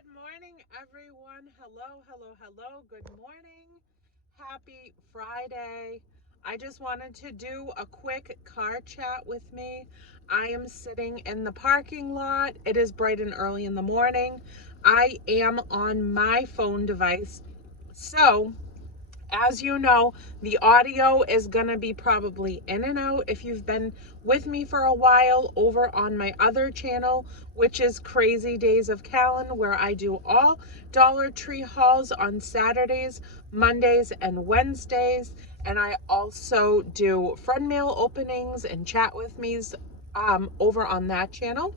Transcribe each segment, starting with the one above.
Good morning, everyone. Hello, hello, hello. Good morning. Happy Friday. I just wanted to do a quick car chat with me. I am sitting in the parking lot. It is bright and early in the morning. I am on my phone device. So, as you know, the audio is going to be probably in and out if you've been with me for a while over on my other channel, which is Crazy Days of Callan, where I do all Dollar Tree hauls on Saturdays, Mondays, and Wednesdays. And I also do friend mail openings and chat with me's over on that channel.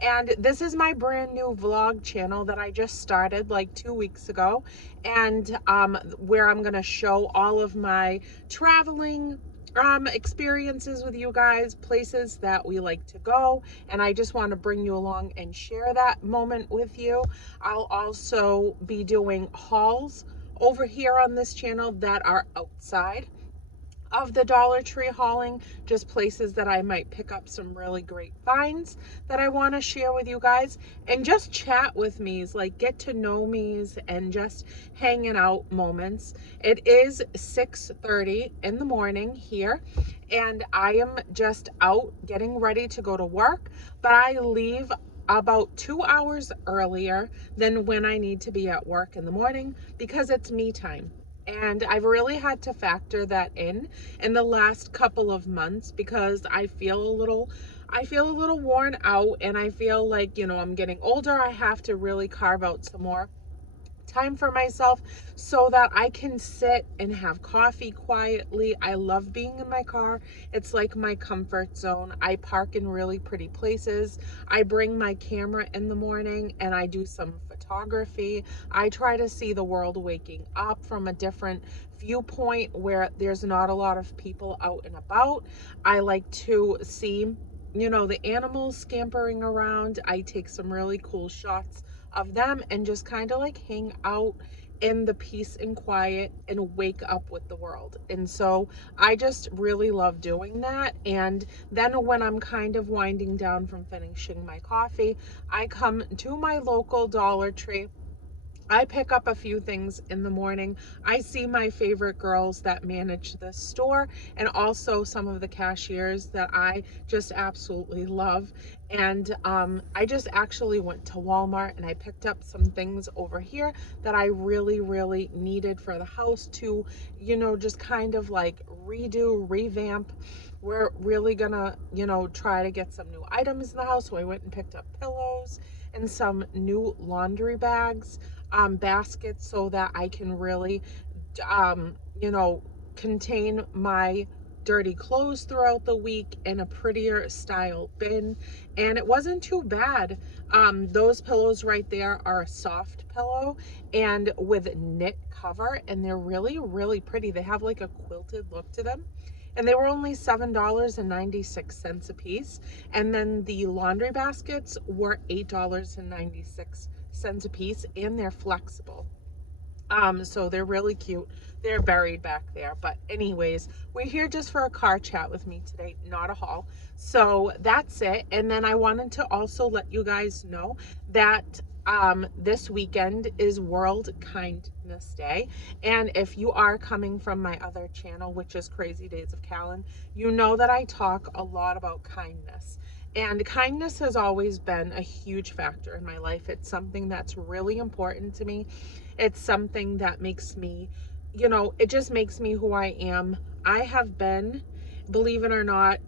And this is my brand new vlog channel that I just started like 2 weeks ago, and where I'm gonna show all of my traveling experiences with you guys, places that we like to go, and I just want to bring you along and share that moment with you. I'll also be doing hauls over here on this channel that are outside of the Dollar Tree hauling, just places that I might pick up some really great finds that I want to share with you guys, and just chat with me's, like get to know me's and just hanging out moments. It is 6:30 in the morning here, and I am just out getting ready to go to work, but I leave about 2 hours earlier than when I need to be at work in the morning because it's me time. And I've really had to factor that in the last couple of months because I feel a little worn out, and I feel like, I'm getting older. I have to really carve out some more time for myself so that I can sit and have coffee quietly. I love being in my car. It's like my comfort zone. I park in really pretty places. I bring my camera in the morning and I do some photography. I try to see the world waking up from a different viewpoint where there's not a lot of people out and about. I like to see the animals scampering around. I take some really cool shots of them and just kind of like hang out in the peace and quiet and wake up with the world. And so I just really love doing that. And then when I'm kind of winding down from finishing my coffee, I come to my local Dollar Tree. I pick up a few things in the morning. I see my favorite girls that manage the store and also some of the cashiers that I just absolutely love. And I just actually went to Walmart and I picked up some things over here that I really, really needed for the house to, just kind of like redo, revamp. We're really gonna, try to get some new items in the house. So I went and picked up pillows and some new laundry bags, baskets, so that I can really, um, you know, contain my dirty clothes throughout the week in a prettier style bin. And it wasn't too bad. Those pillows right there are a soft pillow and with knit cover, and they're really, really pretty. They have like a quilted look to them. And they were only $7.96 a piece. And then the laundry baskets were $8.96 a piece, and they're flexible. So they're really cute. They're buried back there. But anyways, we're here just for a car chat with me today, not a haul. So that's it. And then I wanted to also let you guys know that this weekend is World Kindness Day. And if you are coming from my other channel, which is Crazy Days of Callan, you know that I talk a lot about kindness. And kindness has always been a huge factor in my life. It's something that's really important to me. It's something that makes me, it just makes me who I am. I have been, believe it or not,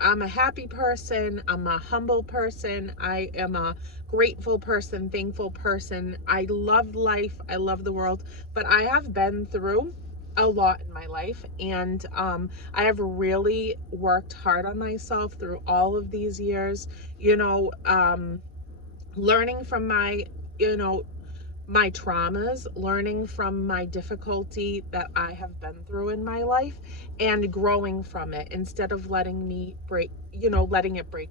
I'm a happy person. I'm a humble person. I am a grateful person, thankful person. I love life. I love the world. But I have been through a lot in my life, and I have really worked hard on myself through all of these years, learning from you know, my traumas, learning from my difficulty that I have been through in my life, and growing from it instead of letting it break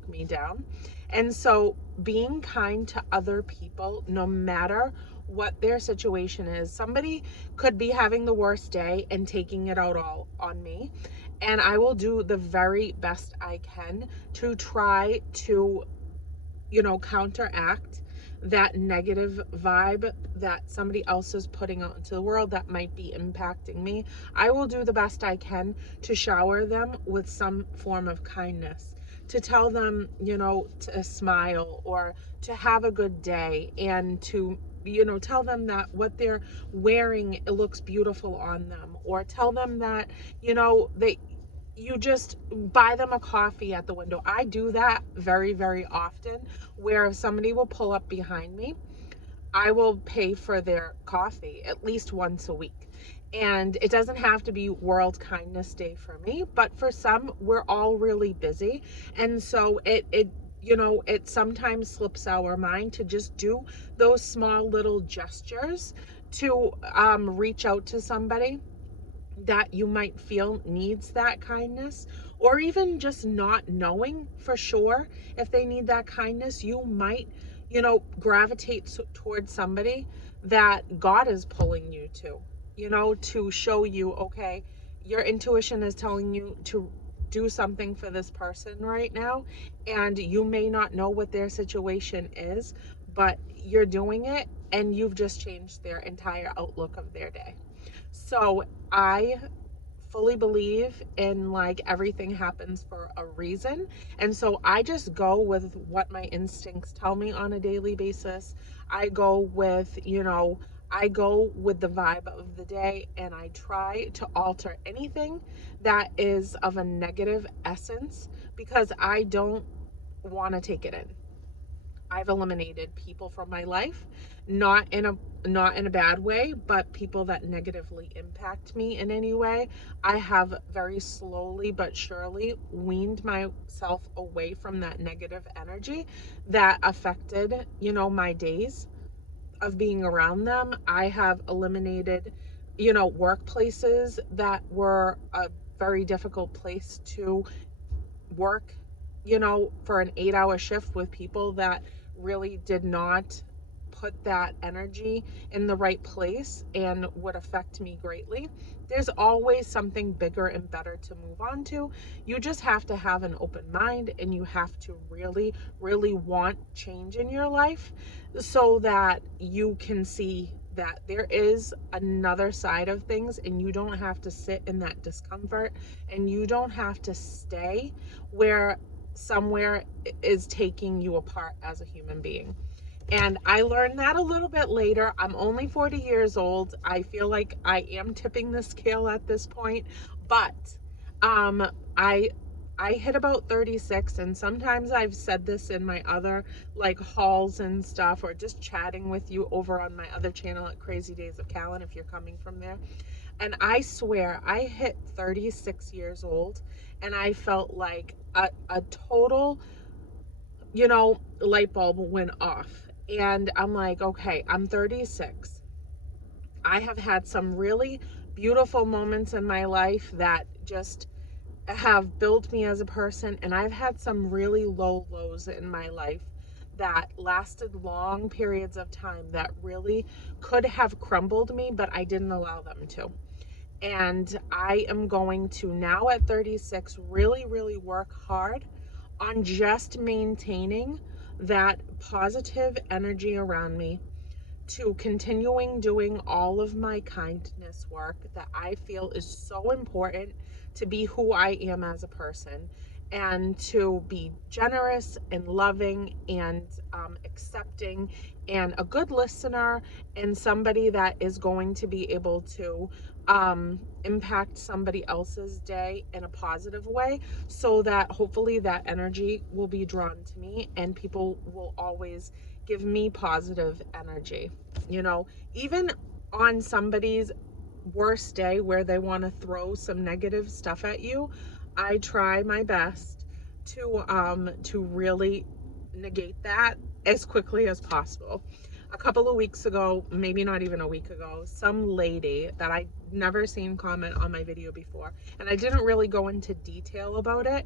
me down. And so being kind to other people, no matter what their situation is, somebody could be having the worst day and taking it out all on me. And I will do the very best I can to try to counteract that negative vibe that somebody else is putting out into the world that might be impacting me, I will do the best I can to shower them with some form of kindness, to tell them, you know, to smile or to have a good day, and to, you know, tell them that what they're wearing, it looks beautiful on them, or tell them that, you know, you just buy them a coffee at the window. I do that very, very often, where if somebody will pull up behind me, I will pay for their coffee at least once a week. And it doesn't have to be World Kindness Day for me, but for some, we're all really busy. And so it you know, it sometimes slips our mind to just do those small little gestures to reach out to somebody that you might feel needs that kindness, or even just not knowing for sure if they need that kindness. You might, you know, gravitate towards somebody that God is pulling you to, you know, to show you, okay, your intuition is telling you to do something for this person right now, and you may not know what their situation is, but you're doing it, and you've just changed their entire outlook of their day. So I fully believe in, like, everything happens for a reason. And so I just go with what my instincts tell me on a daily basis. I go with, you know, I go with the vibe of the day, and I try to alter anything that is of a negative essence, because I don't want to take it in. I've eliminated people from my life, not in a bad way, but people that negatively impact me in any way. I have very slowly but surely weaned myself away from that negative energy that affected, you know, my days of being around them. I have eliminated, you know, workplaces that were a very difficult place to work, you know, for an 8-hour shift with people that really did not put that energy in the right place and would affect me greatly. There's always something bigger and better to move on to. You just have to have an open mind, and you have to really, really want change in your life so that you can see that there is another side of things, and you don't have to sit in that discomfort, and you don't have to stay where somewhere is taking you apart as a human being. And I learned that a little bit later. I'm only 40 years old. I feel like I am tipping the scale at this point, but um I I hit about 36, and sometimes I've said this in my other, like, hauls and stuff, or just chatting with you over on my other channel at Crazy Days of Callan, if you're coming from there. And I swear I hit 36 years old, and I felt like a total, you know, light bulb went off. And I'm like, okay, I'm 36. I have had some really beautiful moments in my life that just have built me as a person. And I've had some really low lows in my life that lasted long periods of time that really could have crumbled me, but I didn't allow them to. And I am going to now at 36 really, really work hard on just maintaining that positive energy around me, to continuing doing all of my kindness work that I feel is so important to be who I am as a person, and to be generous and loving and accepting, and a good listener, and somebody that is going to be able to impact somebody else's day in a positive way, so that hopefully that energy will be drawn to me, and people will always give me positive energy. You know, even on somebody's worst day where they want to throw some negative stuff at you, I try my best to really negate that as quickly as possible. A couple of weeks ago, maybe not even a week ago, some lady that I never seen comment on my video before, and I didn't really go into detail about it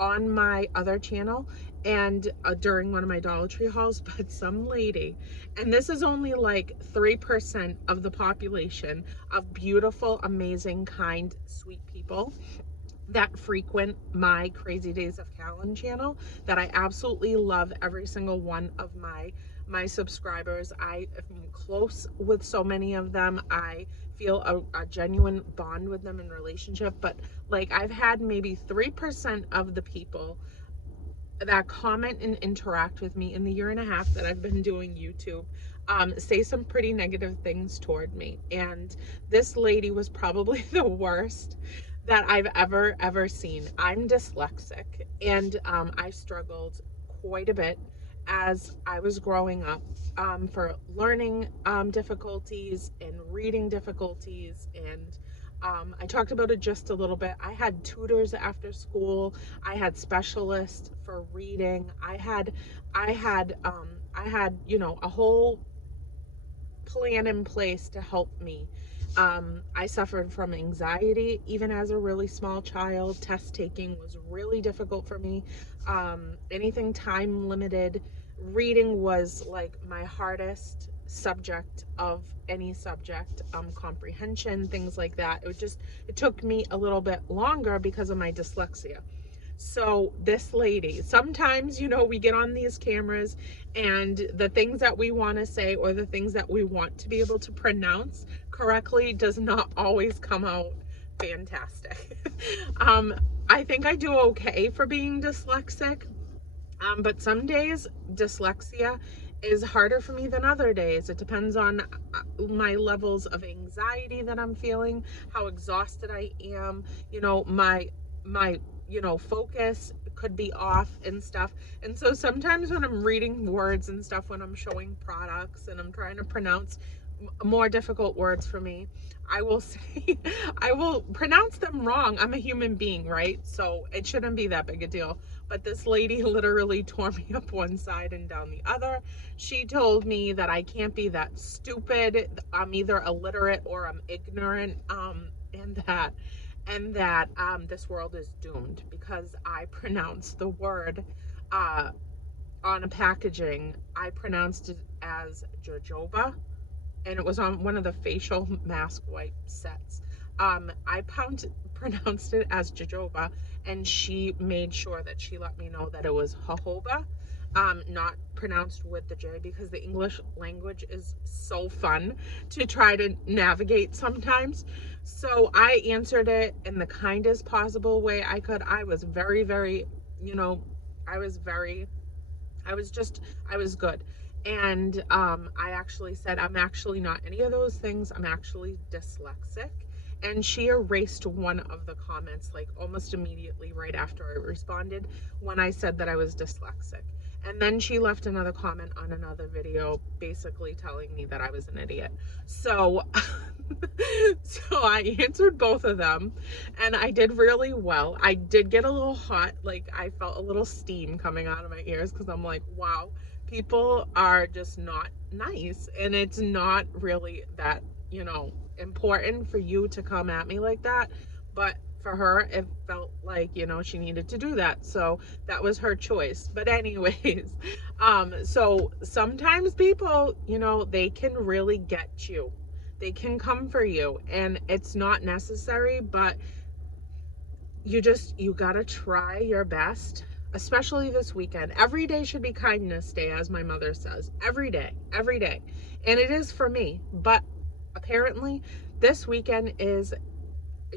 on my other channel and during one of my Dollar Tree hauls, but some lady, and this is only like 3% of the population of beautiful, amazing, kind, sweet people that frequent my Crazy Days of Callan channel, that I absolutely love every single one of my my subscribers. I am close with so many of them. I feel a genuine bond with them in relationship, but like I've had maybe 3% of the people that comment and interact with me in the year and a half that I've been doing YouTube say some pretty negative things toward me. And this lady was probably the worst that I've ever seen. I'm dyslexic, and I struggled quite a bit as I was growing up for learning difficulties and reading difficulties. And I talked about it just a little bit. I had tutors after school. I had specialists for reading. I had a whole plan in place to help me. I suffered from anxiety even as a really small child. Test taking was really difficult for me. Anything time limited, reading was like my hardest subject of any subject. Comprehension, things like that. It took me a little bit longer because of my dyslexia. So this lady, sometimes, we get on these cameras and the things that we want to say or the things that we want to be able to pronounce correctly does not always come out fantastic. I think I do okay for being dyslexic, but some days dyslexia is harder for me than other days. It depends on my levels of anxiety that I'm feeling, how exhausted I am, my focus could be off and stuff. And so sometimes when I'm reading words and stuff, when I'm showing products and I'm trying to pronounce more difficult words for me, I will say, I will pronounce them wrong. I'm a human being, right? So it shouldn't be that big a deal. But this lady literally tore me up one side and down the other. She told me that I can't be that stupid. I'm either illiterate or I'm ignorant, and that this world is doomed because I pronounced the word on a packaging. I pronounced it as jojoba, and it was on one of the facial mask wipe sets. I pronounced it as jojoba, and she made sure that she let me know that it was jojoba, not pronounced with the J, because the English language is so fun to try to navigate sometimes. So I answered it in the kindest possible way I could. I was very, very, I was good. And I actually said, I'm actually not any of those things. I'm actually dyslexic. And she erased one of the comments like almost immediately right after I responded when I said that I was dyslexic. And then she left another comment on another video basically telling me that I was an idiot. So so I answered both of them and I did really well. I did get a little hot, like I felt a little steam coming out of my ears because I'm like, wow, people are just not nice, and it's not really that, important for you to come at me like that. But for her, it felt like, she needed to do that. So that was her choice. But anyways, so sometimes people, they can really get you. They can come for you, and it's not necessary, but you gotta try your best, especially this weekend. Every day should be kindness day, as my mother says. Every day. And it is for me. But apparently this weekend is,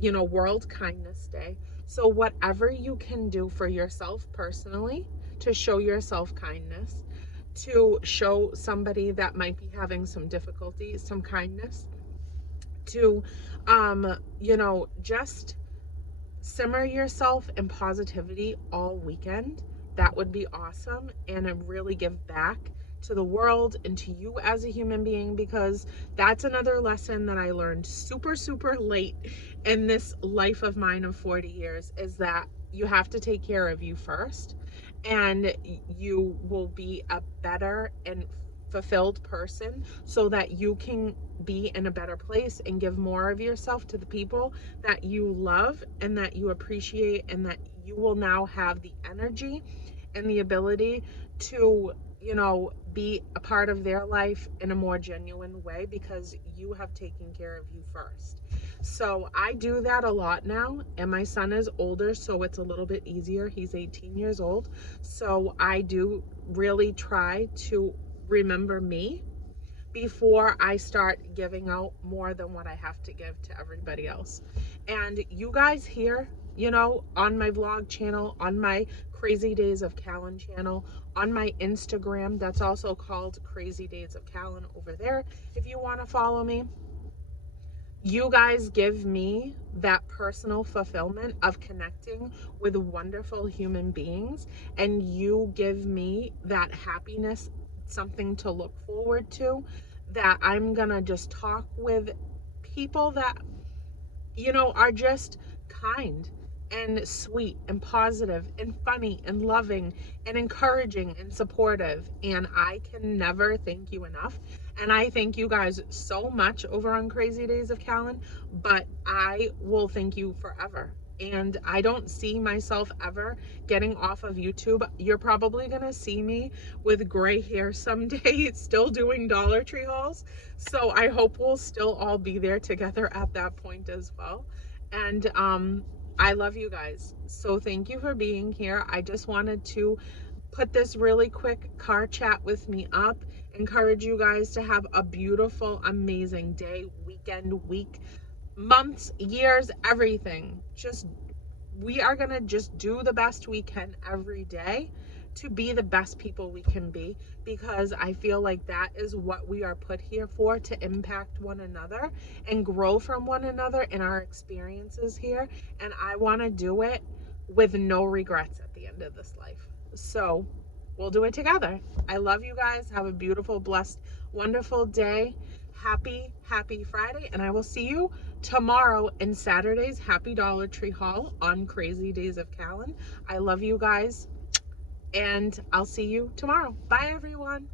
World Kindness Day. So whatever you can do for yourself personally to show yourself kindness, to show somebody that might be having some difficulty, some kindness, to, just simmer yourself in positivity all weekend. That would be awesome. And really give back to the world and to you as a human being, because that's another lesson that I learned super, super late in this life of mine of 40 years, is that you have to take care of you first, and you will be a better and fulfilled person so that you can be in a better place and give more of yourself to the people that you love and that you appreciate, and that you will now have the energy and the ability to, be a part of their life in a more genuine way because you have taken care of you first. So I do that a lot now, and my son is older, so it's a little bit easier. He's 18 years old. So I do really try to remember me before I start giving out more than what I have to give to everybody else. And you guys here, you know, on my vlog channel, on my Crazy Days of Callan channel, on my Instagram, that's also called Crazy Days of Callan over there, if you want to follow me. You guys give me that personal fulfillment of connecting with wonderful human beings, and you give me that happiness, something to look forward to, that I'm gonna just talk with people that, you know, are just kind and sweet and positive and funny and loving and encouraging and supportive. And I can never thank you enough. And I thank you guys so much over on Crazy Days of Callan, but I will thank you forever. And I don't see myself ever getting off of YouTube. You're probably gonna see me with gray hair someday, still doing Dollar Tree hauls. So I hope we'll still all be there together at that point as well. And I love you guys. So thank you for being here. I just wanted to put this really quick car chat with me up. Encourage you guys to have a beautiful, amazing day, weekend, week, months, years, everything. Just, we are going to just do the best we can every day to be the best people we can be, because I feel like that is what we are put here for, to impact one another and grow from one another in our experiences here. And I want to do it with no regrets at the end of this life. So we'll do it together. I love you guys. Have a beautiful, blessed, wonderful day. Happy Friday, and I will see you tomorrow in Saturday's Happy Dollar Tree haul on Crazy Days of Callan. I love you guys, and I'll see you tomorrow. Bye, everyone.